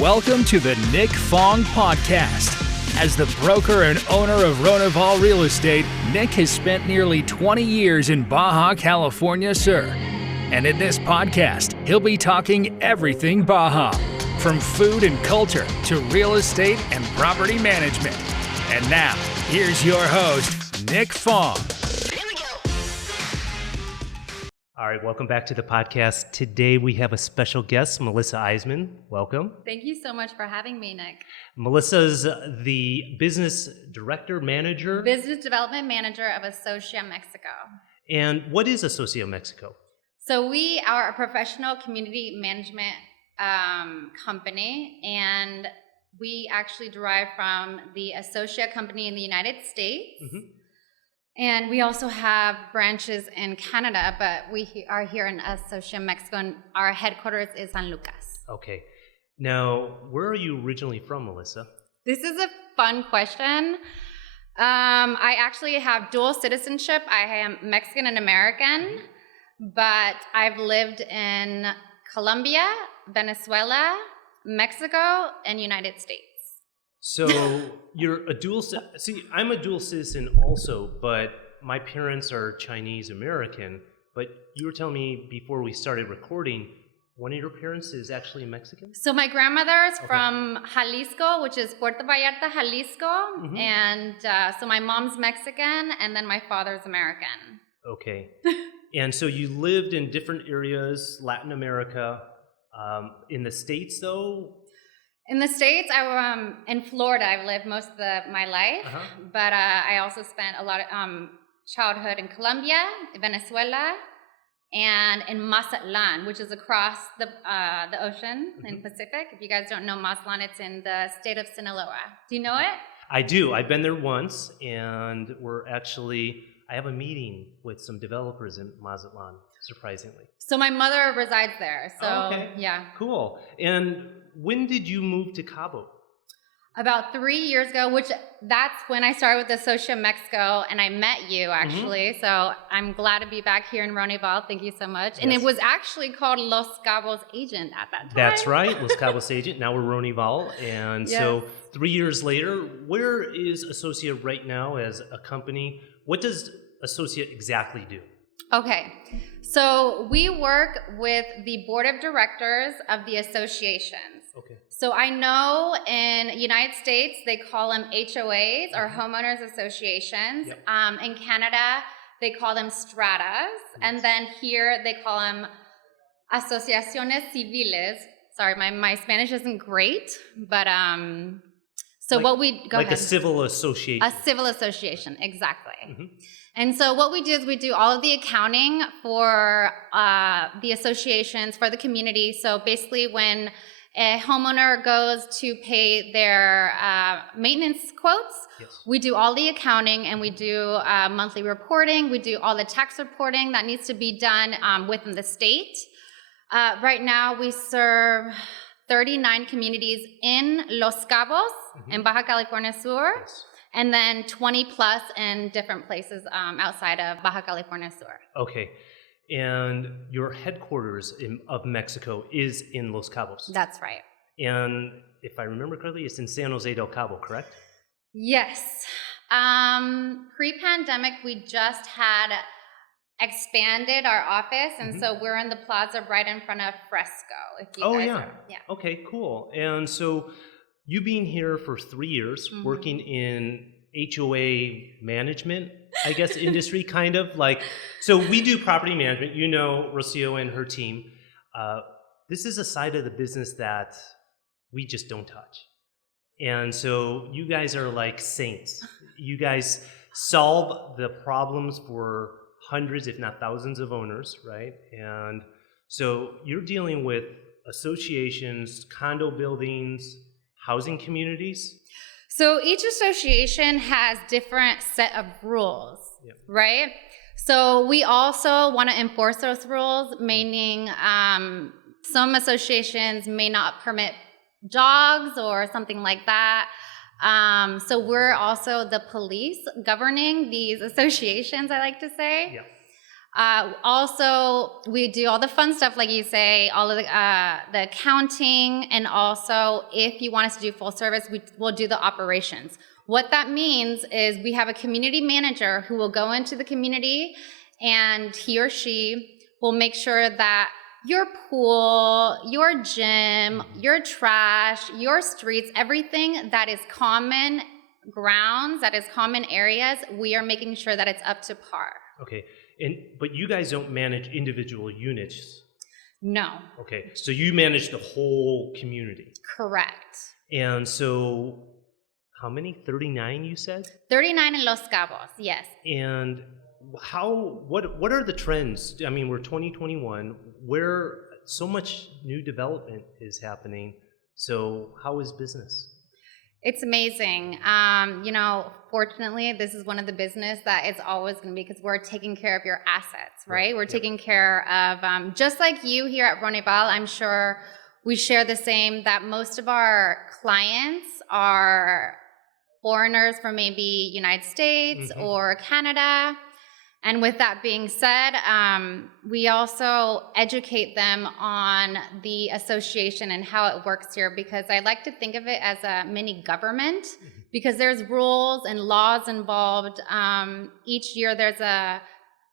Welcome to the Nick Fong Podcast. As the broker and owner of Ronival Real Estate, Nick has spent nearly 20 years in Baja, California, Sur. And in this podcast, he'll be talking everything Baja, from food and culture to real estate and property management. And now, here's your host, Nick Fong. All right, welcome back to the podcast. Today we have a special guest, Melissa Eisenman. Welcome. Thank you so much for having me, Nick. Melissa's the business manager. Business development manager of Associa Mexico. And what is Associa Mexico? So we are a professional community management company, and we actually derive from the Associa company in the United States. Mm-hmm. And we also have branches in Canada, but we are here in Associa Mexico, and our headquarters is San Lucas. Okay. Now, where are you originally from, Melissa? This is a fun question. I actually have dual citizenship. I am Mexican and American, but I've lived in Colombia, Venezuela, Mexico, and United States. So you're a dual citizen. See, I'm a dual citizen also, but my parents are Chinese American. But you were telling me before we started recording, one of your parents is actually Mexican? So my grandmother's from Jalisco, which is Puerto Vallarta, Jalisco. Mm-hmm. And so my mom's Mexican, and then my father's American. Okay. And so you lived in different areas, Latin America. In the States, though? In the States, in Florida, I've lived most of my life, but I also spent a lot of childhood in Colombia, Venezuela, and in Mazatlan, which is across the ocean in Pacific. If you guys don't know Mazatlan, it's in the state of Sinaloa. Do you know it? I do. I've been there once, and I have a meeting with some developers in Mazatlan, surprisingly. So my mother resides there, so yeah. Cool. And when did you move to Cabo? About 3 years ago, that's when I started with Associa Mexico, and I met you, actually. Mm-hmm. So I'm glad to be back here in Ronival. Thank you so much. Yes. And it was actually called Los Cabos Agent at that time. That's right, Los Cabos Agent. Now we're Ronival. And so 3 years later, where is Associa right now as a company? What does Associa exactly do? Okay, so we work with the board of directors of the associations. Okay. So I know in the United States, they call them HOAs or homeowners associations. Yep. In Canada, they call them stratas. Yes. And then here, they call them asociaciones civiles. Sorry, my Spanish isn't great, but so like, what we go like ahead. A civil association. A civil association, exactly. Mm-hmm. And so what we do is we do all of the accounting for the associations, for the community. So basically when a homeowner goes to pay their maintenance quotes, we do all the accounting, and we do monthly reporting. We do all the tax reporting that needs to be done within the state. Right now we serve 39 communities in Los Cabos, in Baja California Sur. Yes. And then 20 plus in different places outside of Baja California Sur. Okay. And your headquarters of Mexico is in Los Cabos. That's right. And if I remember correctly, it's in San José del Cabo, correct? Yes. Pre-pandemic, we just had expanded our office, and so we're in the plaza right in front of Fresco. If you guys are, Okay, cool. And so you being here for 3 years, working in HOA management, I guess, industry, kind of like, so we do property management, you know, Rocio and her team. This is a side of the business that we just don't touch. And so you guys are like saints. You guys solve the problems for hundreds, if not thousands of owners, right? And so you're dealing with associations, condo buildings, housing communities? So each association has different set of rules, right? So we also want to enforce those rules, meaning some associations may not permit dogs or something like that. So we're also the police governing these associations, I like to say. Also, we do all the fun stuff, like you say, all of the accounting, and also if you want us to do full service, we'll do the operations. What that means is we have a community manager who will go into the community, and he or she will make sure that your pool, your gym, your trash, your streets, everything that is common grounds, that is common areas, we are making sure that it's up to par. Okay. But you guys don't manage individual units. No. Okay. So you manage the whole community. Correct. And so how many? 39 you said? 39 in Los Cabos, yes. And what are the trends? I mean, we're 2021, where so much new development is happening. So how is business? It's amazing. Fortunately, this is one of the business that it's always going to be, because we're taking care of your assets, right? We're taking care of, just like you here at Ronival, I'm sure we share the same, that most of our clients are foreigners from maybe United States or Canada. And with that being said, we also educate them on the association and how it works here, because I like to think of it as a mini government, because there's rules and laws involved. Each year there's a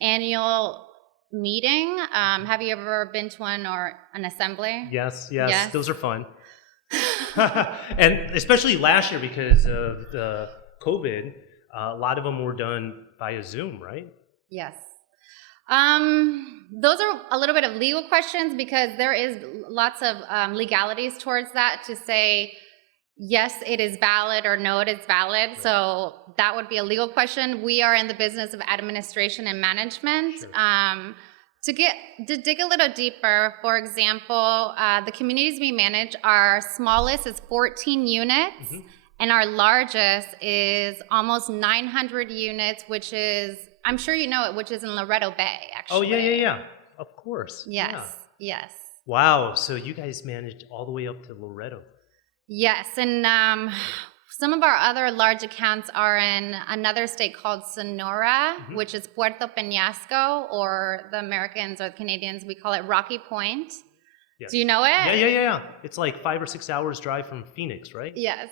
annual meeting. Have you ever been to one, or an assembly? Yes. Those are fun. And especially last year, because of the COVID, a lot of them were done via Zoom, right? Yes. Those are a little bit of legal questions, because there is lots of legalities towards that, to say, yes, it is valid, or no, it is valid. Right. So that would be a legal question. We are in the business of administration and management. Sure. To dig a little deeper, for example, the communities we manage, our smallest is 14 units, and our largest is almost 900 units, which is, I'm sure you know it, which is in Loreto Bay, actually. Oh, yeah. Of course. Yes. Wow, so you guys managed all the way up to Loreto. Yes, and some of our other large accounts are in another state called Sonora, which is Puerto Peñasco, or the Americans or the Canadians, we call it Rocky Point. Yes. Do you know it? Yeah. It's like 5 or 6 hours drive from Phoenix, right? Yes.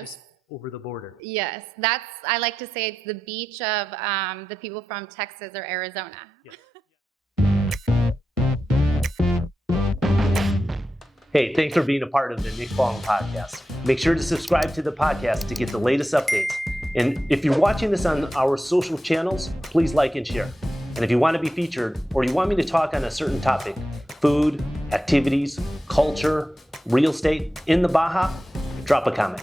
Just over the border. Yes, I like to say it's the beach of the people from Texas or Arizona. Yes. Hey, thanks for being a part of the Nick Fong Podcast. Make sure to subscribe to the podcast to get the latest updates. And if you're watching this on our social channels, please like and share. And if you want to be featured, or you want me to talk on a certain topic, food, activities, culture, real estate in the Baja, drop a comment.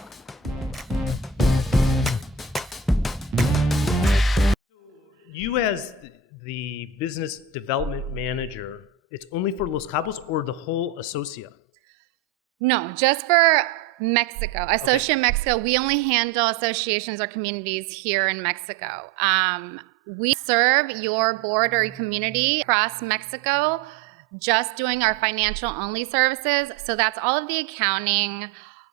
You as the business development manager, it's only for Los Cabos or the whole Associa? No, just for Mexico. Associa Mexico, we only handle associations or communities here in Mexico. We serve your board or your community across Mexico, just doing our financial only services. So that's all of the accounting,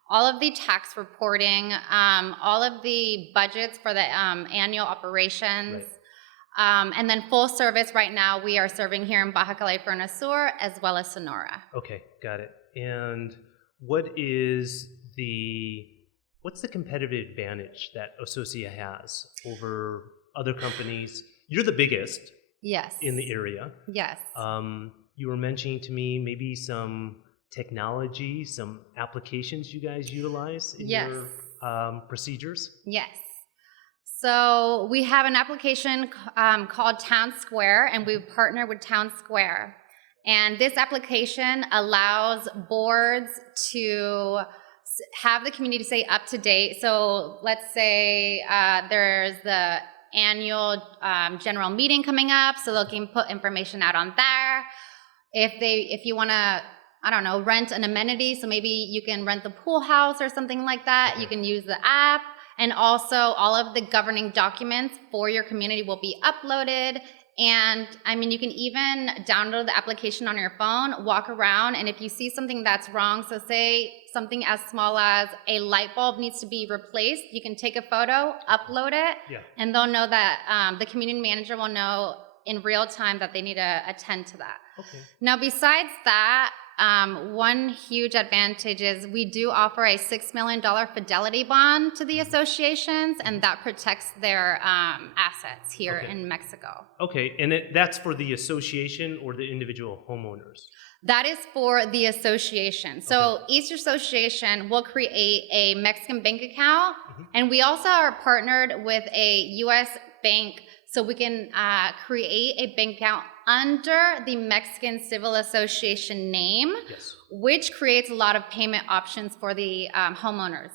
all of the tax reporting, all of the budgets for the annual operations. Right. And then full service right now, we are serving here in Baja California Sur as well as Sonora. Okay, got it. And what's the competitive advantage that Associa has over other companies? You're the biggest. Yes. In the area. Yes. You were mentioning to me maybe some technology, some applications you guys utilize in your procedures? Yes. So we have an application called Town Square, and we've partnered with Town Square. And this application allows boards to have the community stay up to date. So let's say there's the annual general meeting coming up, so they can put information out on there. If you want to, I don't know, rent an amenity, so maybe you can rent the pool house or something like that, you can use the app. And also all of the governing documents for your community will be uploaded. And I mean, you can even download the application on your phone, walk around, and if you see something that's wrong, so say something as small as a light bulb needs to be replaced, you can take a photo, upload it, and they'll know that the community manager will know in real time that they need to attend to that. Okay. Now, besides that, one huge advantage is we do offer a $6 million Fidelity Bond to the associations, and that protects their assets here in Mexico. Okay, and that's for the association or the individual homeowners? That is for the association. So each association will create a Mexican bank account, and we also are partnered with a U.S. bank, so we can create a bank account under the Mexican Civil Association name, which creates a lot of payment options for the homeowners.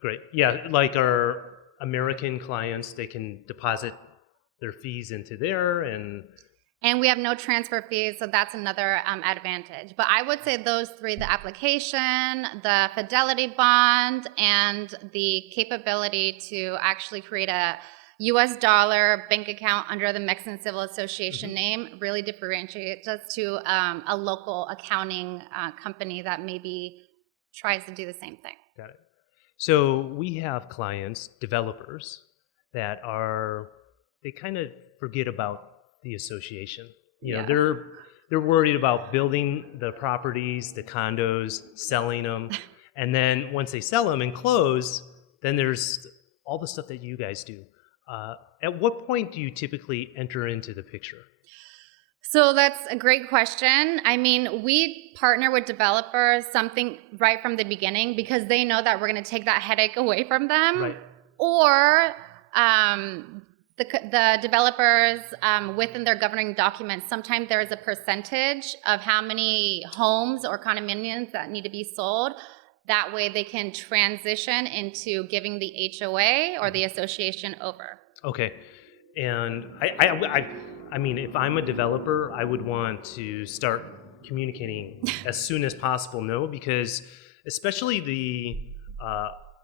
Great. Yeah, like our American clients, they can deposit their fees into there, and we have no transfer fees, so that's another advantage. But I would say those three, the application, the Fidelity Bond, and the capability to actually create a US dollar bank account under the Mexican Civil Association name really differentiates us to a local accounting company that maybe tries to do the same thing. Got it. So we have clients, developers, that they kind of forget about the association. You know, they're worried about building the properties, the condos, selling them, and then once they sell them and close, then there's all the stuff that you guys do. At what point do you typically enter into the picture? So that's a great question. I mean, we partner with developers something right from the beginning because they know that we're going to take that headache away from them. Right. Or the developers within their governing documents, sometimes there is a percentage of how many homes or condominiums that need to be sold. That way they can transition into giving the HOA or the association over. Okay. And I mean, if I'm a developer, I would want to start communicating as soon as possible, no? Because especially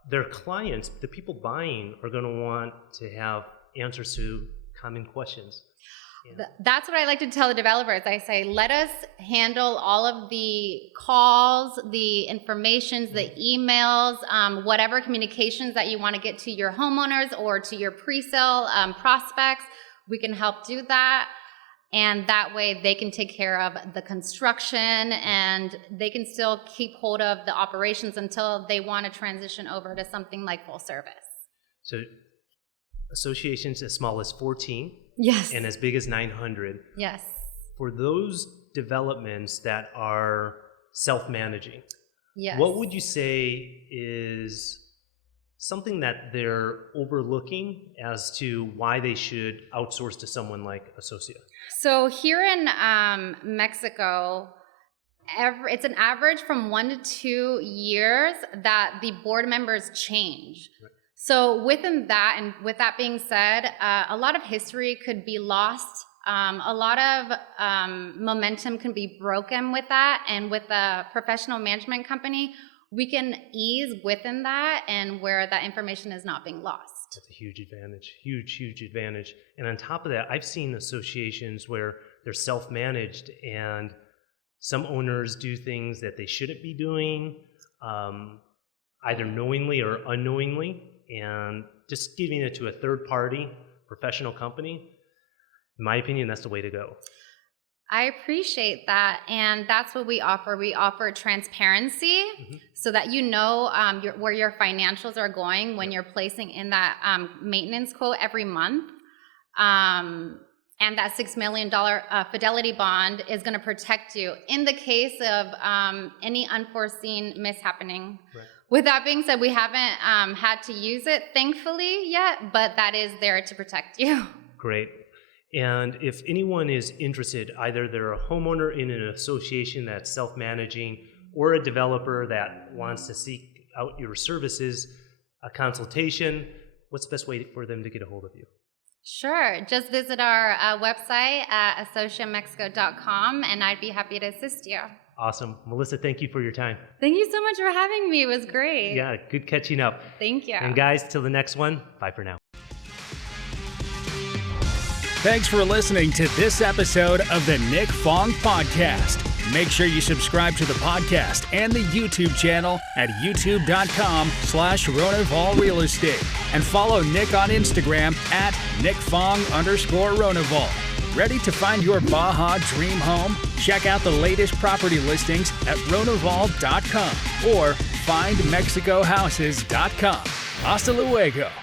their clients, the people buying, are going to want to have answers to common questions. Yeah. That's what I like to tell the developers. I say, let us handle all of the calls, the informations, the emails, whatever communications that you want to get to your homeowners or to your pre-sale prospects. We can help do that. And that way they can take care of the construction and they can still keep hold of the operations until they want to transition over to something like full service. So associations as small as 14. Yes. And as big as 900. Yes. For those developments that are self-managing, yes, what would you say is something that they're overlooking as to why they should outsource to someone like Associa? So here in Mexico, it's an average from 1 to 2 years that the board members change. Right. So within that, and with that being said, a lot of history could be lost. A lot of momentum can be broken with that. And with a professional management company, we can ease within that and where that information is not being lost. That's a huge advantage, huge advantage. And on top of that, I've seen associations where they're self-managed and some owners do things that they shouldn't be doing, either knowingly or unknowingly. And just giving it to a third-party professional company, in my opinion, that's the way to go. I appreciate that, and that's what we offer. We offer transparency so that you know where your financials are going when you're placing in that maintenance quote every month. And that $6 million Fidelity Bond is going to protect you in the case of any unforeseen mishappening. Right. With that being said, we haven't had to use it, thankfully, yet, but that is there to protect you. Great. And if anyone is interested, either they're a homeowner in an association that's self-managing or a developer that wants to seek out your services, a consultation, what's the best way for them to get a hold of you? Sure. Just visit our website at associamexico.com, and I'd be happy to assist you. Awesome. Melissa, thank you for your time. Thank you so much for having me. It was great. Yeah, good catching up. Thank you. And guys, till the next one, bye for now. Thanks for listening to this episode of the Nick Fong Podcast. Make sure you subscribe to the podcast and the YouTube channel at youtube.com/Ronival Real Estate and follow Nick on Instagram at NickFong_Ronival. Ready to find your Baja dream home? Check out the latest property listings at Ronival.com or findmexicohouses.com. Hasta luego.